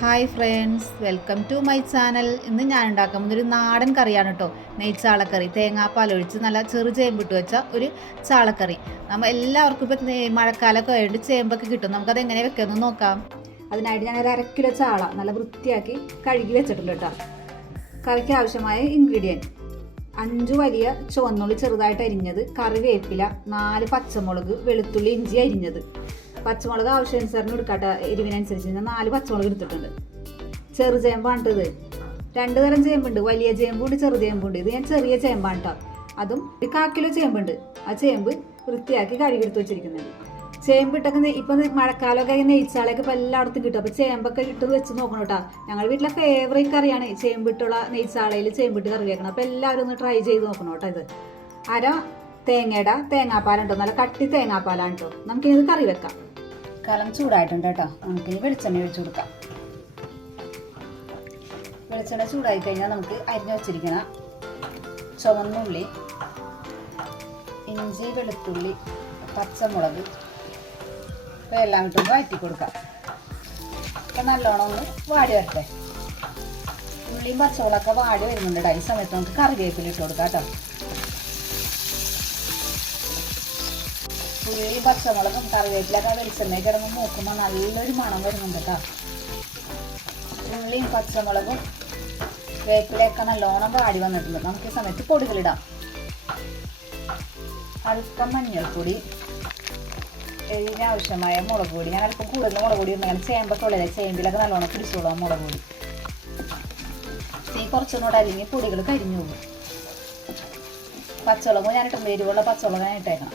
Hi friends welcome to my channel ഇന്ന് ഞാൻ ഉണ്ടാക്കുന്നത് ഒരു നാടൻ കറിയാണ് കേട്ടോ തേങ്ങാപ്പാൽ ഒഴിച്ച് നല്ല ചെറു ചേമ്പിട്ട് വെച്ച ഒരു ചാളക്കറി. നമ്മൾ എല്ലാവർക്കും ഇപ്പം മഴക്കാലമൊക്കെ ആയതുകൊണ്ട് ചേമ്പൊക്കെ കിട്ടും. നമുക്കത് എങ്ങനെ വെക്കാമെന്ന് നോക്കാം. അതിനായിട്ട് ഞാൻ ഒരു അര കിലോ ചാള നല്ല വൃത്തിയാക്കി കഴുകി വെച്ചിട്ടുണ്ട് കേട്ടോ കറിക്ക് ആവശ്യമായ ഇൻഗ്രീഡിയന്റ് അഞ്ച് വലിയ ചുവന്നുള്ളി ചെറുതായിട്ട് അരിഞ്ഞത് കറിവേപ്പില നാല് പച്ചമുളക് വെളുത്തുള്ളി ഇഞ്ചി അരിഞ്ഞത്. പച്ചമുളക് ആവശ്യാനുസരണം എടുക്കട്ടെ. എരിവിനനുസരിച്ച്. ഞാൻ നാല് പച്ചമുളക് എടുത്തിട്ടുണ്ട്. ചെറു ചേമ്പാണ് ഇത്. രണ്ട് തരം ചേമ്പുണ്ട്. വലിയ ചേമ്പുണ്ട് ചെറു ചേമ്പുണ്ട്. ഇത് ഞാൻ ചെറിയ ചേമ്പാണ് കേട്ടോ അതും ഒരു കാക്കിലോ കിലോ ചേമ്പുണ്ട്. ആ ചേമ്പ് വൃത്തിയാക്കി കഴുകിയെടുത്ത് വെച്ചിരിക്കുന്നത്. ചേമ്പ് ഇട്ടൊക്കെ ഇപ്പൊ മഴക്കാലമൊക്കെ നെയ്ച്ചാളൊക്കെ ഇപ്പൊ എല്ലായിടത്തും കിട്ടും. അപ്പൊ ചേമ്പൊക്കെ ഇട്ട് വെച്ച് നോക്കണം കേട്ടോ ഞങ്ങളുടെ വീട്ടിലെ ഫേവറേറ്റ് കറിയാണ് ചേമ്പിട്ടുള്ള നെയ്ച്ചാളയിൽ ചേമ്പിട്ട് കറി വെക്കണം. അപ്പൊ എല്ലാവരും ഒന്ന് ട്രൈ ചെയ്ത് നോക്കണം കേട്ടോ ഇത്. അര തേങ്ങയുടെ തേങ്ങാപ്പാലുണ്ടോ. നല്ല കട്ടി തേങ്ങാപ്പാലാണ് കേട്ടോ നമുക്കിത് കറി വെക്കാം. കലം ചൂടായിട്ടുണ്ട് കേട്ടോ. നമുക്കിനി വെളിച്ചെണ്ണ ഒഴിച്ചു കൊടുക്കാം. വെളിച്ചെണ്ണ ചൂടായി കഴിഞ്ഞാൽ നമുക്ക് അരിഞ്ഞു വെച്ചിരിക്കുന്ന ചുവന്നുള്ളി ഇഞ്ചി വെളുത്തുള്ളി പച്ചമുളക് ഇപ്പം എല്ലാം ഇട്ട് വഴറ്റി കൊടുക്കാം. അപ്പം നല്ലോണം ഒന്ന് വാടി വരട്ടെ. ഉള്ളിയും പച്ചമുളകൊക്കെ വാടി വരുന്നുണ്ട് കേട്ടോ. ഈ സമയത്ത് നമുക്ക് കറിവേപ്പില ഇട്ട് കൊടുക്കാം കേട്ടോ ഉള്ളിയും പച്ചമുളകും കറിവേപ്പിലൊക്കെ വെളിച്ചെണ്ണയ്ക്ക് കിടന്ന് നോക്കുമ്പോൾ നല്ലൊരു മണം വരുന്നുണ്ട് കേട്ടോ ഉള്ളിയും പച്ചമുളകും വേപ്പിലയൊക്കെ നല്ലോണം വാടി വന്നിട്ടുണ്ട്. നമുക്ക് ഈ സമയത്ത് പൊടികളിടാം അല്പം മഞ്ഞൾപ്പൊടി എരിവിന് ആവശ്യമായ മുളക് പൊടി. ഞാൻ അല്പം കൂടുതൽ മുളക് പൊടി ഒന്നും ചേമ്പൊക്കെ ഉള്ളത് ചേമ്പിലൊക്കെ നല്ലോണം പിടിച്ചോളാം മുളക് പൊടി. തീ കുറച്ചുകൂടെ അല്ലെങ്കിൽ പൊടികൾ കരിഞ്ഞു പോകും. പച്ചമുളകും ഞാനിട്ട് എരിവുള്ള പച്ചമുളക് ഞാൻ ഇട്ടേക്കണം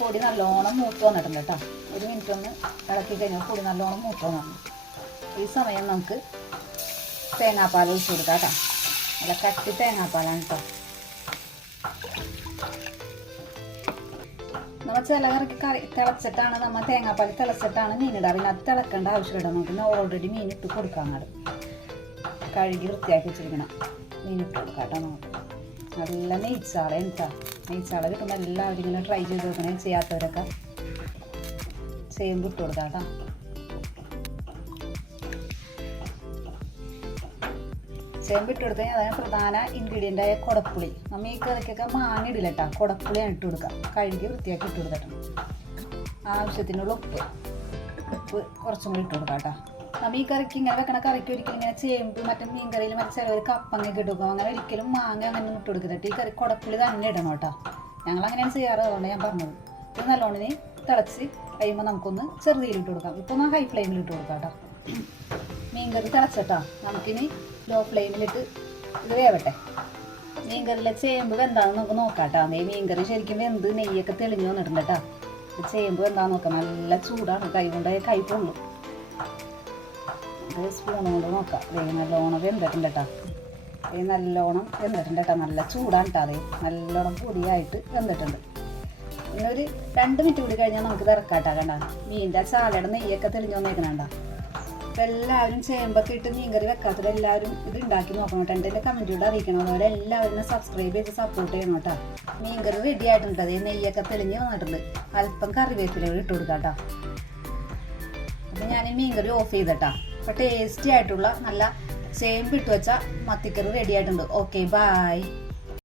പൊടി നല്ലോണം മൂത്ത് വന്നിട്ടുണ്ട് കേട്ടോ. ഒരു മിനിറ്റ് ഒന്ന് ഇളക്കി കഴിഞ്ഞാൽ പൊടി നല്ലോണം മൂത്ത് വന്നു. ഈ സമയം നമുക്ക് തേങ്ങാപ്പാൽ ഒഴിച്ച് കൊടുക്കാം കേട്ടോ. നല്ല കട്ടി തേങ്ങാപ്പാലാണ് കേട്ടോ. നമ്മൾ ചില കറിക്ക് കറി തിളച്ചിട്ടാണ് നമ്മൾ തേങ്ങാപ്പാൽ തിളച്ചിട്ടാണ് മീനിടാറ് പിന്നെ അത് തിളക്കേണ്ട ആവശ്യമില്ല. നമുക്ക് ഓൾറെഡി മീൻ ഇട്ട് കൊടുക്കാം അങ്ങോട്ട് കഴുകി വൃത്തിയാക്കി വെച്ചിരിക്കണം. മീൻ ഇട്ട് കൊടുക്കാം കേട്ടോ നമുക്ക്. നല്ല നെയ്ച്ചാളെ എന്താ നെയ്ച്ചാള കിട്ടുമ്പോൾ എല്ലാവരും ഇങ്ങനെ ട്രൈ ചെയ്ത് നോക്കണേ ചെയ്യാത്തവരൊക്കെ ചേമ്പ് ഇട്ട് കൊടുക്കാം കേട്ടോ ചേമ്പ് ഇട്ട് കൊടുത്താൽ അതിന് പ്രധാന ഇൻഗ്രീഡിയന്റ് ആയ കുടപ്പുളി. നമ്മൾ ഈ കറിക്കൊക്കെ മാങ്ങ ഇടില്ല കേട്ടോ കുടപ്പുളിയാണ് ഇട്ട് കൊടുക്കുക കഴുകി വൃത്തിയാക്കി ഇട്ട് കൊടുത്തിട്ടുണ്ട്. ആവശ്യത്തിനുള്ള ഉപ്പ്. ഉപ്പ് കുറച്ചും കൂടി ഇട്ട് കൊടുക്കാം കേട്ടോ നമ്മൾ ഈ കറിക്ക് ഇങ്ങനെ വെക്കണ കറിക്ക് ഒരിക്കലും ഇങ്ങനെ ചേമ്പ് മറ്റേ മീൻ കറിയിൽ മറ്റേ ചിലവർ ഇടുക. ഇട്ട് അങ്ങനെ ഒരിക്കലും മാങ്ങ അങ്ങനെ ഒന്നും ഇട്ട് കൊടുക്കരുത്. ഈ കറി കുടപ്പിൽ തന്നെ ഇടണം കേട്ടോ. ഞങ്ങൾ അങ്ങനെയാണ് ചെയ്യാറ്. അതുകൊണ്ട് ഞാൻ പറഞ്ഞത്. ഇത് നല്ലോണം ഇനി തിളച്ച് കഴിയുമ്പോൾ നമുക്കൊന്ന് ചെറുതീലിട്ട് കൊടുക്കാം. ഇപ്പോൾ ഒന്ന് ഹൈ ഫ്ലെയിമിൽ ഇട്ട് കൊടുക്കാം കേട്ടോ. മീൻകറി തിളച്ചിട്ടാ. നമുക്കിനി ലോ ഫ്ലെയിമിലിട്ട് ഇത് വേവട്ടെ. മീൻകറിയിലെ ചേമ്പ് എന്താണെന്ന് നമുക്ക് നോക്കാം കേട്ടോ. മീൻ മീൻകറി ശരിക്കും വെന്ത് നെയ്യൊക്കെ തെളിഞ്ഞു വന്നിട്ടുണ്ട് കേട്ടോ. ചേമ്പ് വെന്താന്ന് നോക്കാം. നല്ല ചൂടാണ്. കൈ കൊണ്ട് കൈ പൊള്ളും. ഇത് സ്പൂണും കൊണ്ട് നോക്കാം. ദേ നല്ലോണം വെന്തിട്ടുണ്ട് കേട്ടോ ദേ നല്ലോണം വെന്തിട്ടുണ്ട് കേട്ടോ നല്ല ചൂടാണ് കേട്ടോ അതേ നല്ലോണം പൊടിയായിട്ട് വെന്തിട്ടുണ്ട്. പിന്നെ ഒരു രണ്ട് മിനിറ്റ് കൂടി കഴിഞ്ഞാൽ നമുക്ക് ഇത് ഇറക്കാം കേട്ടോ കണ്ട. മീന്റെ ചാലയുടെ നെയ്യൊക്കെ തെളിഞ്ഞു വന്നേക്കണണ്ട അപ്പം എല്ലാവരും ചേമ്പൊക്കെ ഇട്ട് മീൻകറി വെക്കാത്തത് എല്ലാവരും ഇത് ഉണ്ടാക്കി നോക്കണം കേട്ടോ എന്റെ കമന്റിലൂടെ അറിയിക്കണം. അതുപോലെ എല്ലാവരും സബ്സ്ക്രൈബ് ചെയ്ത് സപ്പോർട്ട് ചെയ്യണം കേട്ടോ മീൻകറി റെഡി ആയിട്ടുണ്ട് അതേ നെയ്യൊക്കെ തെളിഞ്ഞ് വന്നിട്ടുണ്ട്. അല്പം കറിവേപ്പില ഇട്ട് കൊടുക്കാം കേട്ടോ അപ്പം ഞാൻ ഈ മീൻകറി ഓഫ് ചെയ്തട്ടാ. അപ്പം ടേസ്റ്റി ആയിട്ടുള്ള നല്ല ചേമ്പ് ഇട്ട് വെച്ച മത്തിക്കറി റെഡി ആയിട്ടുണ്ട്. Okay bye